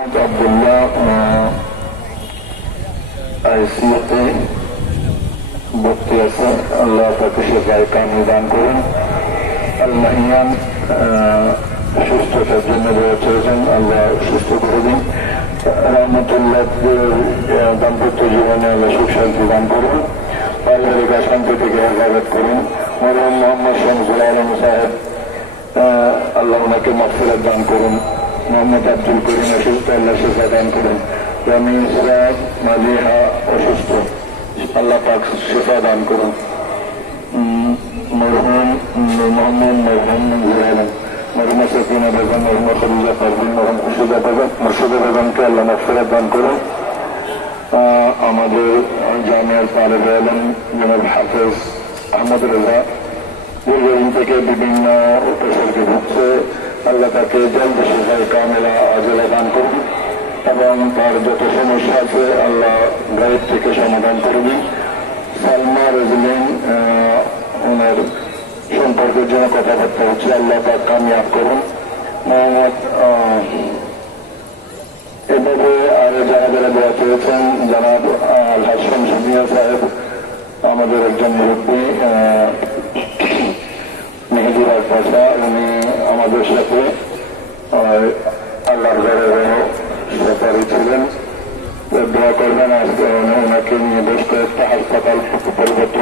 আব্দুল্লাহ আইসিইউতে ভর্তি আছে। আল্লাহ তাকে সেবায় কামিল দান করুন। আল্লাহ ইয়ান সুস্থতার জন্য রয়েছেন, আল্লাহ সুস্থ করে দিন। রহমতুল্লাহ দাম্পত্য জীবনে আল্লাহ সুখ শান্তি দান করুন, পারিবারিক অশান্তি থেকে হেফাজত করুন। মরহুম মোহাম্মদ শামসুল আলম সাহেব, আল্লাহ ওনাকে মাগফিরাত দান করুন। মোহাম্মদ আব্দুল করিম অসুস্থ, আল্লাহ শিফা দান করুন। রমিন সাহেব মালিহা অসুস্থ, আল্লাহ পাক শিফা দান করুন। মরহুম মোহাম্মদ মরহুম আলম, মরহুমা সকিনা বেগম, মরহুমা খলিজা পারভিন, মরহুম মুর্শিদা বেগমকে আল্লাহ মাগফিরাত দান করুন। আমাদের জামিয়ার তালেবে ইলম জনাব হাফেজ আহমদ রেজা দীর্ঘদিন থেকে বিভিন্ন উপসর্গে ভুগছে, আল্লাহ তাকে জলদি শিফায়ে কামিলা আজলা দান করুন এবং তার যত সমস্যা আছে আল্লাহ গায়েব থেকে সমাধান করবেন। সালমা রেজলিন, ওনার সম্পর্কের জন্য কথাবার্তা হচ্ছে, আল্লাহ পাক কামিয়াব করুন। মোহাম্মদ এভাবে আরো যারা যারা দোয়া চেয়েছেন, জনাব আলহাজ শামসুদ্দিন সাহেব আমাদের একজন মুরব্বী, মেহেদুর পাশা, উনি আমাদের সাথে আল্লাহর ঘরে ব্যাপারী ছিলেন। দোয়া করবেন। আজকে ওনাকে নিয়ে বেশ কয়েকটা হাসপাতাল পরিবর্তন